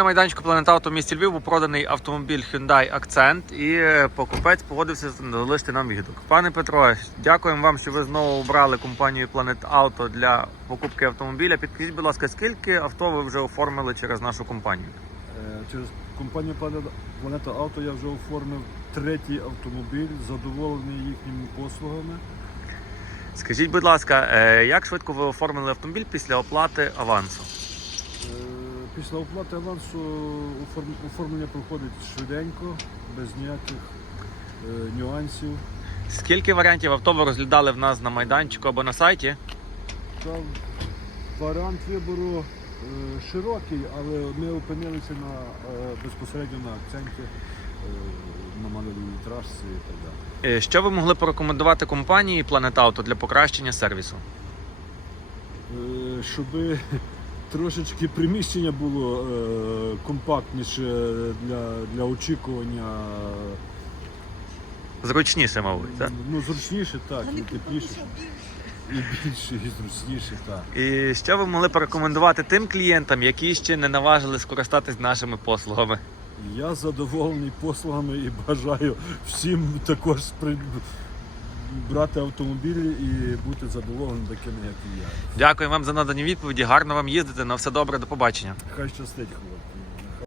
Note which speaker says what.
Speaker 1: На майданчику Auto в місті Львів був проданий автомобіль Hyundai Accent і е, покупець погодився залишити нам відгук. Пане Петро, дякуємо вам, що ви знову обрали компанію Planet Auto для покупки автомобіля. Підкажіть, будь ласка, скільки авто ви вже оформили через нашу компанію?
Speaker 2: Е, Через компанію Планета Авто я вже оформив третій автомобіль, задоволений їхніми послугами.
Speaker 1: Скажіть, будь ласка, е, як швидко ви оформили автомобіль після оплати авансу?
Speaker 2: Після оплати авансу оформлення проходить швиденько, без ніяких е, нюансів.
Speaker 1: Скільки варіантів авто ви розглядали в нас на майданчику або на сайті?
Speaker 2: Та варіант вибору е, широкий, але ми опинилися на, е, безпосередньо на акценті, е, на модельній трасі і так далі.
Speaker 1: Е, Що ви могли порекомендувати компанії Planet Auto для покращення сервісу?
Speaker 2: Е, щоб трошечки приміщення було е, компактніше для, для очікування.
Speaker 1: Зручніше, мабуть, так?
Speaker 2: Ну, зручніше, так, і тепліше, і більше, і зручніше, так.
Speaker 1: І що ви могли порекомендувати тим клієнтам, які ще не наважили скористатись нашими послугами?
Speaker 2: Я задоволений послугами і бажаю всім також брати автомобілі і бути задоволеним таким, як і я.
Speaker 1: Дякую вам за надані відповіді. Гарно вам їздити. На все добре, до побачення.
Speaker 2: Хай щастить, хлопці.